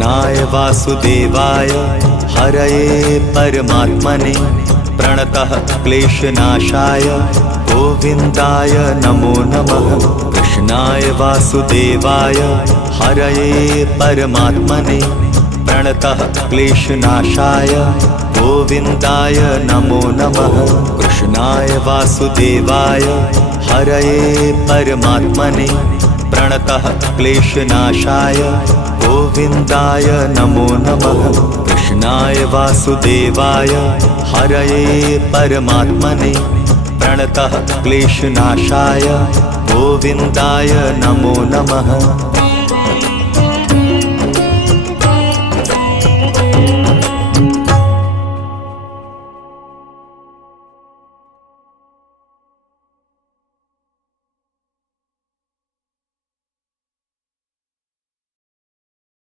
कृष्णाय वासुदेवाय हरये परमात्मने प्रणतः क्लेशनाशाय गोविन्दाय नमो नमः। कृष्णाय वासुदेवाय हरये परमात्मने प्रणतः क्लेशनाशाय गोविन्दाय नमो नमः। कृष्णाय वासुदेवाय हरये परमात्मने प्रणतः क्लेशनाशाय गोविन्दाय नमो नमः। कृष्णाय वासुदेवाय हरये परमात्मने प्रणतः क्लेशनाशाय गोविन्दाय नमो नमः।